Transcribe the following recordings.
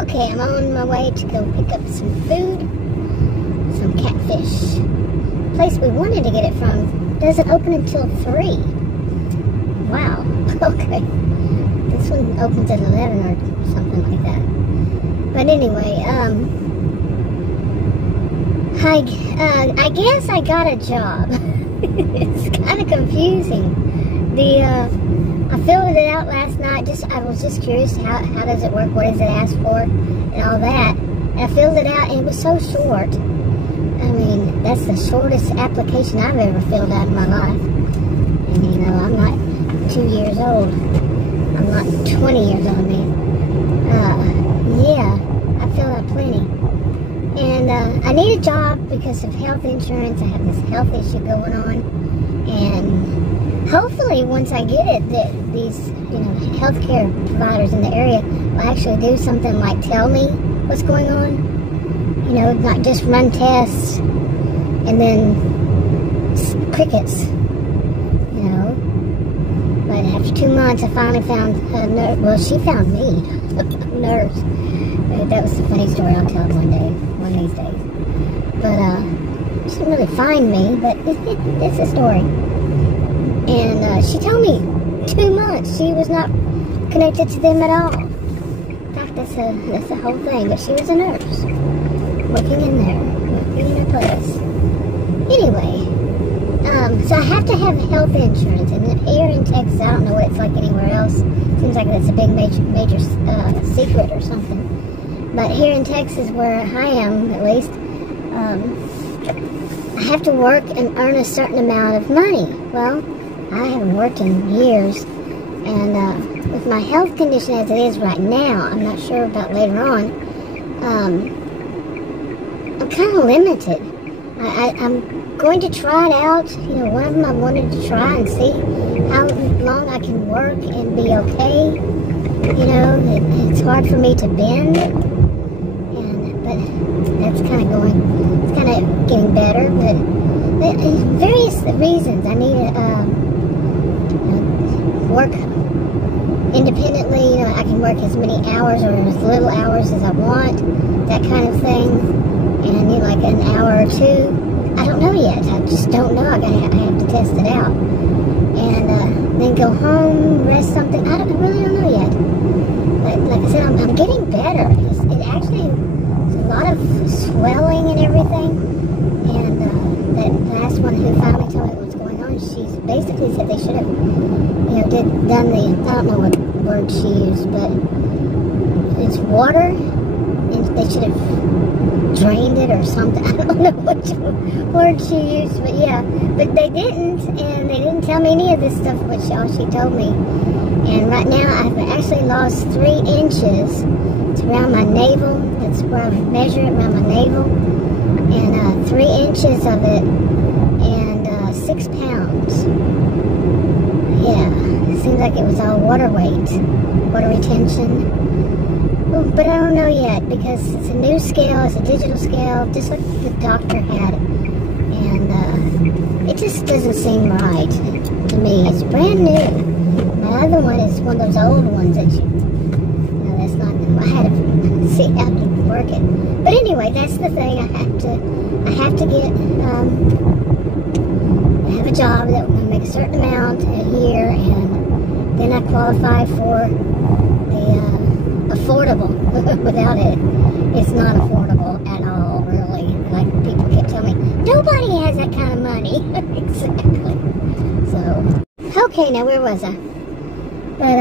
Okay, I'm on my way to go pick up some food, some catfish. The place we wanted to get it from doesn't open until 3. Wow, okay. This one opens at 11 or something like that. But anyway, I guess I got a job. It's kind of confusing. I filled it out last night. I was just curious, how does it work? What does it ask for? And all that. And I filled it out, and it was so short. I mean, that's the shortest application I've ever filled out in my life. And you know, I'm not 2 years old. I'm not 20 years old, I mean. Yeah, I filled out plenty. And I need a job because of health insurance. I have this health issue going on. And hopefully, once I get it, these healthcare providers in the area will actually do something like tell me what's going on. You know, not just run tests and then crickets. You know. But after 2 months, I finally found a nurse. Well, she found me, a nurse. That was a funny story. I'll tell one of these days. But she didn't really find me, but it's a story. And she told me 2 months she was not connected to them at all. In fact, that's the whole thing. But she was a nurse, working in a place. Anyway, so I have to have health insurance, and here in Texas, I don't know what it's like anywhere else. Seems like that's a big major secret or something. But here in Texas, where I am at least, I have to work and earn a certain amount of money. Well, I haven't worked in years, and with my health condition as it is right now, I'm not sure about later on, I'm kind of limited. I'm going to try it out. You know, one of them I wanted to try and see how long I can work and be okay. You know, it's hard for me to bend, but that's kind of getting better. But various reasons I need to work independently. You know, I can work as many hours or as little hours as I want, that kind of thing. And like an hour or two, I don't know yet. I just don't know. I have to test it out, and then go home, rest something. I really don't know yet. But like I said, I'm getting better. It actually, there's a lot of swelling and everything. And that last one who finally told me what was going on, she basically said they should have, done I don't know what word she used, but it's water, and they should have drained it or something. I don't know which word she used, but yeah. But they didn't, and they didn't tell me any of this stuff, which all she told me. And right now, I've actually lost 3 inches. It's around my navel. That's where I measure it, around my navel. And 3 inches of it, and 6 pounds. Yeah, it seems like it was all water weight, water retention. But I don't know yet, because it's a new scale, it's a digital scale, just like the doctor had. And it just doesn't seem right to me. It's brand new. My other one is one of those old ones that that's not, I had to see how to work it. But anyway, that's the thing. I have to get, I have a job that will make a certain amount a year, and then I qualify for the affordable. Without it, it's not affordable at all, really. Like people kept telling me, nobody has that kind of money. Exactly. So, okay, now where was I? But, I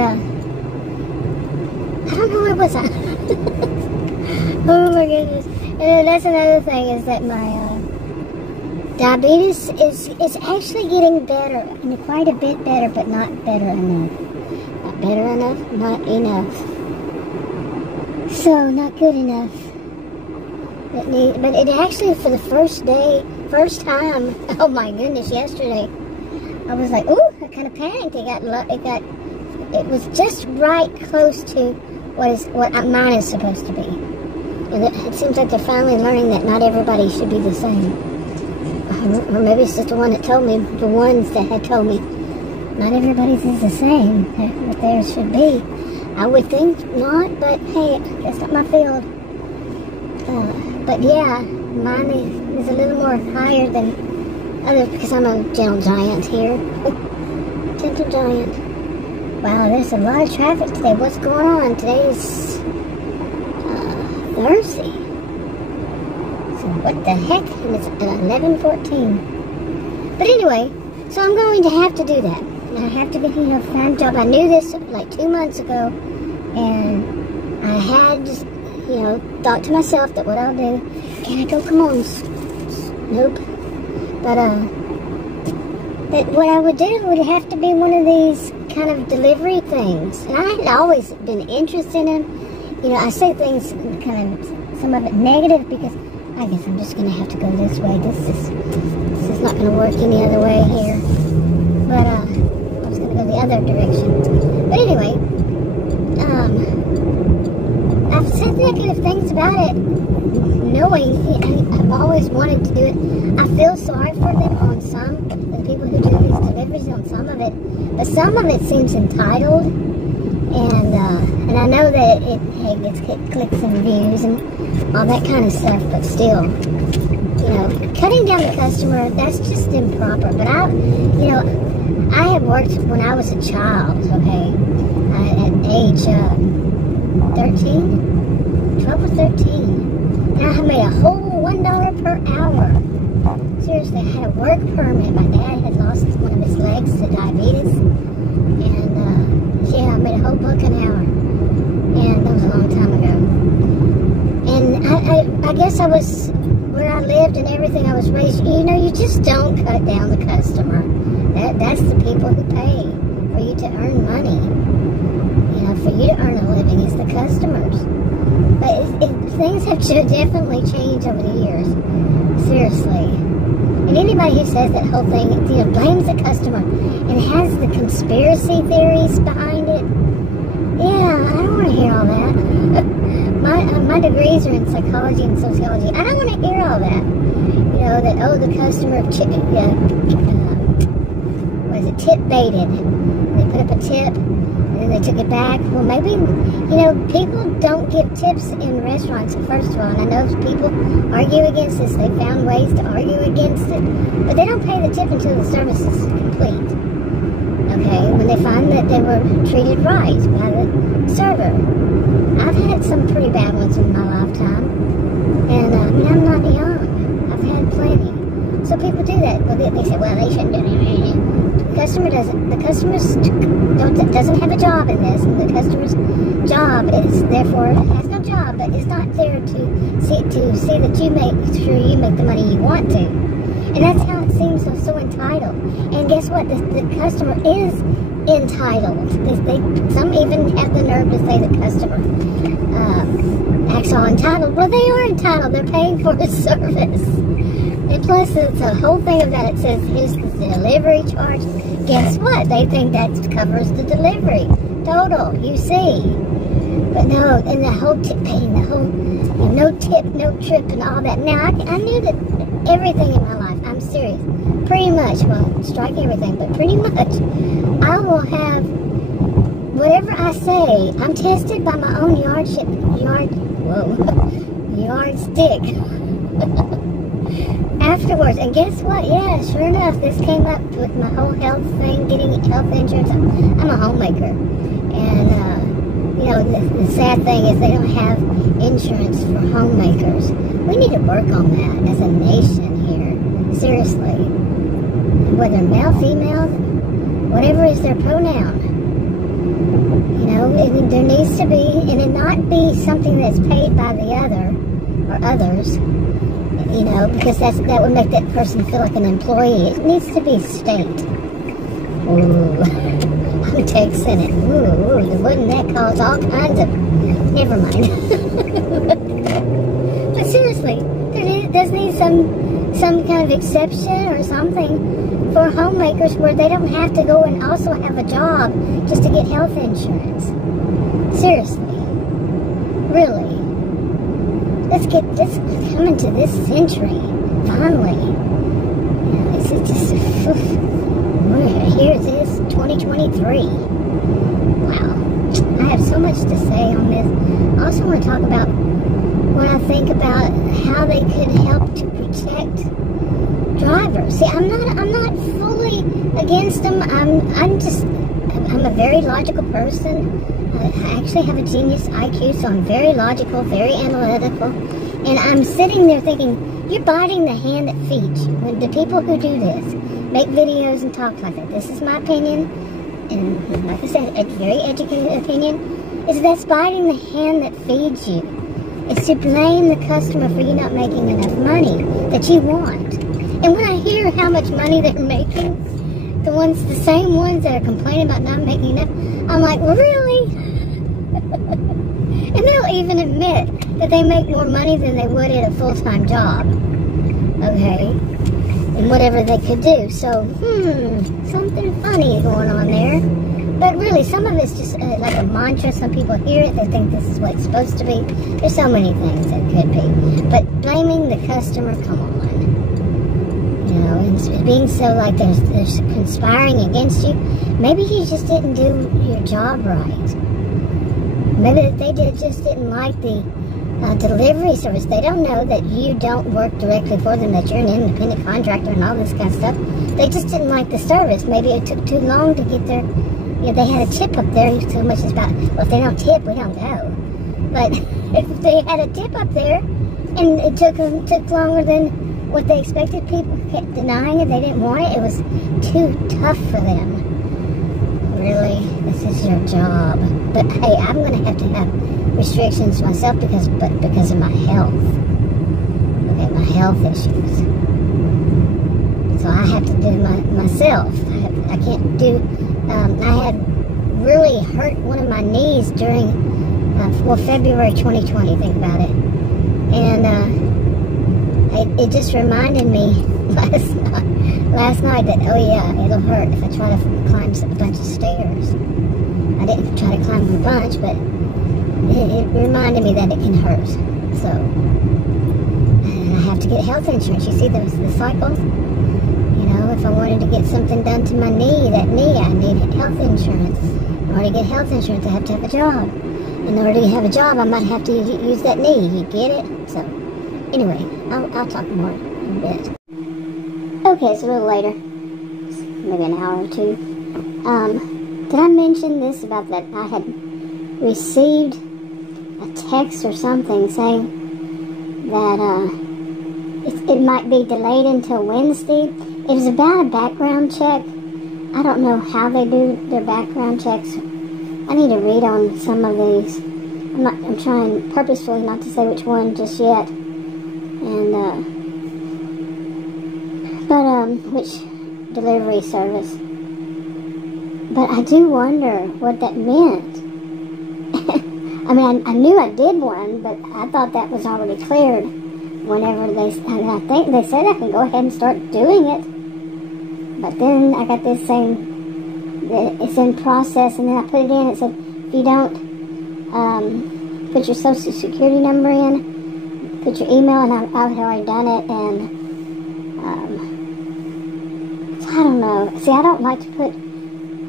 don't know, where was I? Oh my goodness. And that's another thing, is that my diabetes is actually getting better, and quite a bit better, but not better enough. Not better enough, not enough. So, not good enough. But it actually, for the first time, oh my goodness, yesterday, I was like, ooh, I kind of panicked. It was just right close to what mine is supposed to be. And it seems like they're finally learning that not everybody should be the same. Or maybe it's just the one that told me, the ones that had told me, not everybody's is the same, what theirs should be. I would think not, but hey, that's not my field. But yeah, mine is a little more higher than others because I'm a gentle giant here. Gentle giant. Wow, there's a lot of traffic today. What's going on? Today is Thursday. So what the heck? And it's 11:14. But anyway, so I'm going to have to do that. I have to get, find a job. I knew this like 2 months ago, and I had just, thought to myself that what I'll do, can I go, come on, nope. But, that what I would do would have to be one of these kind of delivery things. And I had always been interested in them. I say things kind of, some of it negative because I guess I'm just going to have to go this way. This is not going to work any other way here. But, I was going to go the other direction. But anyway, I've said negative things about it, knowing I've always wanted to do it. I feel sorry for them on some, the people who do these deliveries on some of it, but some of it seems entitled, and I know that it gets clicks and views and all that kind of stuff, but still, cutting down the customer, that's just improper. But I have worked when I was a child, okay, at age 12 or 13, and I made a whole $1 per hour. Seriously, I had a work permit. My dad had lost one of his legs to diabetes, and yeah, I made a whole $1 an hour, and that was a long time ago. And I guess I was, where I lived and everything, I was raised, you just don't cut down the customer. That's the people who pay for you to earn money. For you to earn a living is the customers. But things have definitely changed over the years. Seriously. And anybody who says that whole thing, blames the customer and has the conspiracy theories behind it, yeah, I don't want to hear all that. My degrees are in psychology and sociology. I don't want to hear all that. The customer tip baited. They put up a tip, and then they took it back. Well, maybe, people don't give tips in restaurants, first of all. And I know people argue against this. They found ways to argue against it. But they don't pay the tip until the service is complete. Okay? When they find that they were treated right by the server. I've had some pretty bad ones in my lifetime. And, I'm not young. I've had plenty. So people do that. Well, they say, well, they shouldn't do it. The customer doesn't. The customer doesn't have a job in this, and the customer's job is therefore has no job, but is not there to see that you make sure you make the money you want to. And that's how it seems so entitled. And guess what? The customer is entitled. Some even have the nerve to say the customer acts all entitled. Well, they are entitled. They're paying for a service. And plus, it's a whole thing about it says, here's the delivery charge. Guess what? They think that covers the delivery. Total, you see. But no, and the whole tip paying, the whole, no tip, no trip, and all that. Now, I knew that everything in my life, I'm serious, pretty much, well, strike everything, but pretty much, I will have, whatever I say, I'm tested by my own yardstick. Afterwards, and guess what? Yeah, sure enough, this came up with my whole health thing, getting health insurance. I'm a homemaker, and the sad thing is they don't have insurance for homemakers. We need to work on that as a nation here, seriously. Whether male, female, whatever is their pronoun, there needs to be, and it not be something that's paid by the other or others. Because that would make that person feel like an employee. It needs to be state. Ooh, I'm Texan it. Ooh, wouldn't that cause all kinds of... Never mind. But seriously, there does need some kind of exception or something for homemakers where they don't have to go and also have a job just to get health insurance. Seriously. Really. Let's come into this century, finally. This is just, here it is, 2023. Wow. I have so much to say on this. I also want to talk about what I think about how they could help to protect drivers. See, I'm not fully against them. I'm a very logical person. I actually have a genius IQ, so I'm very logical, very analytical. And I'm sitting there thinking, you're biting the hand that feeds you. When the people who do this make videos and talk like that, this is my opinion, and like I said, a very educated opinion, is that's biting the hand that feeds you. It's to blame the customer for you not making enough money that you want. And when I hear how much money they're making, the same ones that are complaining about not making enough, I'm like, really? And they'll even admit that they make more money than they would at a full-time job. Okay? And whatever they could do. So, something funny going on there. But really, some of it's just like a mantra. Some people hear it, they think this is what it's supposed to be. There's so many things that could be. But blaming the customer, come on. You know, and being so like there's conspiring against you. Maybe you just didn't do your job right. Maybe they just didn't like the delivery service. They don't know that you don't work directly for them, that you're an independent contractor and all this kind of stuff. They just didn't like the service. Maybe it took too long to get their, you know, they had a tip up there. So much is about, well, if they don't tip, we don't go. But if they had a tip up there and it took longer than what they expected, people kept denying it, they didn't want it, it was too tough for them. Really, this is your job. But hey, I'm going to have restrictions myself because of my health. Okay, my health issues. So I have to do myself. I can't do, I had really hurt one of my knees during, February 2020, think about it. And it just reminded me last night that, oh yeah, it'll hurt if I try to climb a bunch of stairs. I didn't try to climb a bunch, but it reminded me that it can hurt. So, and I have to get health insurance. You see the cycle? You know, if I wanted to get something done to my knee, I need health insurance. In order to get health insurance, I have to have a job. In order to have a job, I might have to use that knee. You get it? So, anyway, I'll talk more in a bit. Okay, it's a little later. Maybe an hour or two. Did I mention this about that I had received a text or something saying that it might be delayed until Wednesday? It was about a background check. I don't know how they do their background checks. I need to read on some of these. I'm trying purposefully not to say which one just yet. And, which delivery service. But I do wonder what that meant. I mean, I knew I did one, but I thought that was already cleared whenever I think they said I can go ahead and start doing it. But then I got this saying that it's in process, and then I put it in. It said, if you don't put your social security number in, put your email, and I've already done it, and I don't know. See, I don't like to put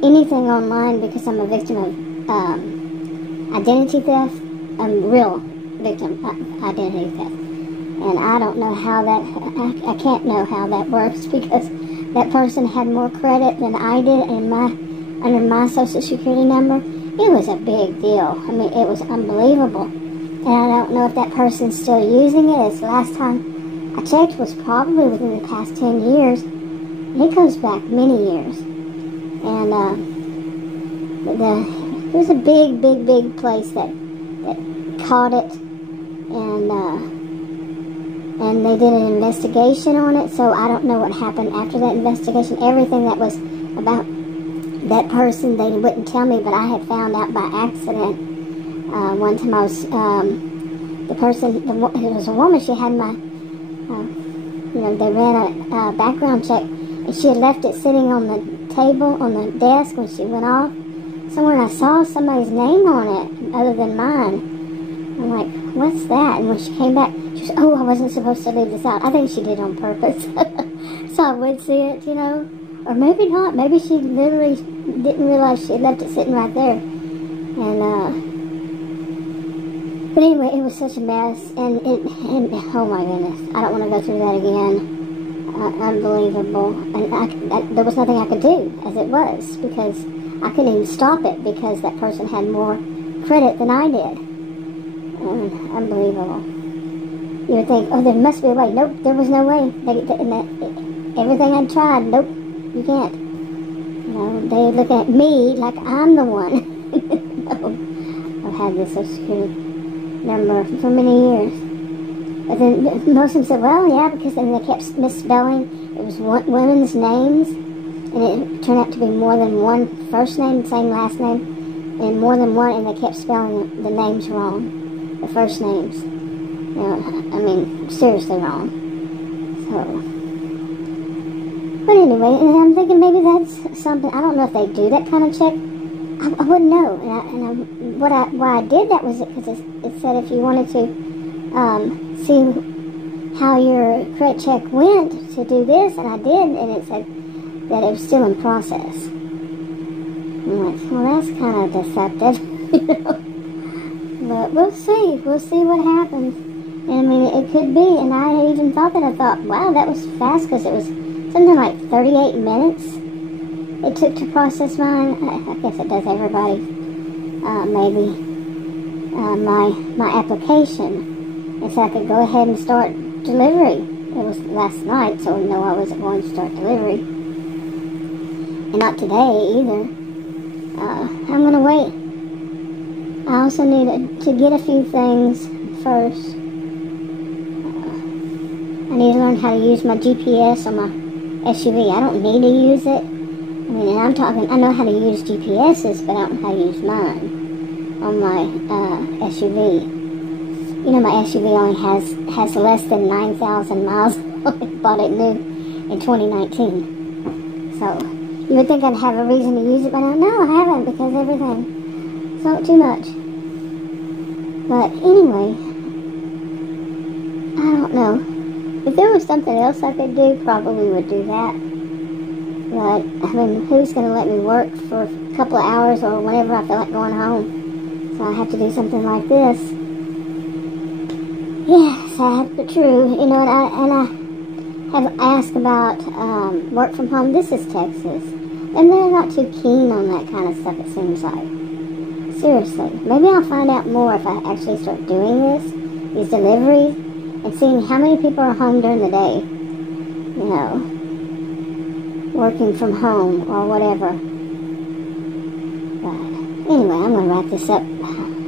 anything online because I'm a victim of identity theft. I'm a real victim of identity theft. And I don't know how that, I can't know how that works because that person had more credit than I did under my social security number. It was a big deal. I mean, it was unbelievable. And I don't know if that person's still using it. It's the last time I checked was probably within the past 10 years. It goes back many years. And it was a big place that caught it, and they did an investigation on it. So I don't know what happened after that investigation. Everything that was about that person, they wouldn't tell me, but I had found out by accident. One time I was, the person, it was a woman, she had my, they ran a background check, and she had left it sitting on the table, on the desk when she went off. So when I saw somebody's name on it, other than mine, I'm like, what's that? And when she came back, she was, oh, I wasn't supposed to leave this out. I think she did on purpose. So I would see it, Or maybe not. Maybe she literally didn't realize she had left it sitting right there. But anyway, it was such a mess, and oh my goodness, I don't want to go through that again. Unbelievable. And there was nothing I could do as it was, because I couldn't even stop it because that person had more credit than I did. Unbelievable. You would think, oh, there must be a way. Nope, there was no way. Everything I tried, nope, you can't. You know, they look at me like I'm the one. I've had this Social Security number for many years. But then most of them said, well, yeah, because then they kept misspelling. It was women's names, and it turned out to be more than one first name, same last name, and more than one, and they kept spelling the names wrong, the first names. You know, I mean, seriously wrong. So, but anyway, and I'm thinking maybe that's something. I don't know if they do that kind of check. I wouldn't know. Why I did that was because it said if you wanted to see how your credit check went to do this, and I did, and it said that it was still in process. I'm like, well, that's kind of deceptive, you know. But we'll see. We'll see what happens. And I mean, it could be. And I even thought that. I thought, wow, that was fast, because it was something like 38 minutes it took to process mine. I guess it does everybody. Maybe my application. And so I could go ahead and start delivery. It was last night, so no, I wasn't going to start delivery. And not today either. I'm going to wait. I also need to get a few things first. I need to learn how to use my GPS on my SUV. I don't need to use it. I mean, I know how to use GPSs, but I don't know how to use mine on my SUV. You know, my SUV only has less than 9,000 miles. I bought it new in 2019. So, you would think I'd have a reason to use it by now. No, I haven't, because everything. So, too much. But anyway, I don't know. If there was something else I could do, probably would do that. But, I mean, who's going to let me work for a couple of hours or whenever I feel like going home? So I have to do something like this. Yeah, sad but true. You know, and I have asked about work from home. This is Texas. And they're not too keen on that kind of stuff, it seems like. Seriously. Maybe I'll find out more if I actually start doing these deliveries, and seeing how many people are home during the day. You know, working from home or whatever. But anyway, I'm going to wrap this up. I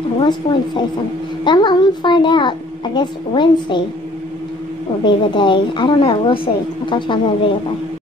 was going to say something, but I'm going to find out. I guess Wednesday will be the day. I don't know. We'll see. I'll talk to you on the video. Bye.